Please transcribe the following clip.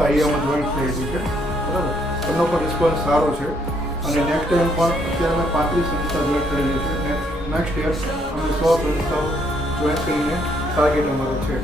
સંસ્થા અહીંયામાં જોઈન્ટ થયેલી છે, બરાબર. એમનો પણ રિસ્પોન્સ સારો છે અને નેક્સ્ટ ટાઈમ પણ અત્યારે અમે 35 સંસ્થા જોઈન્ટ કરેલી છે. નેક્સ્ટ યર અમે 100 સંસ્થાઓ જોઈન્ટ કરીને ટાર્ગેટ અમારો છે.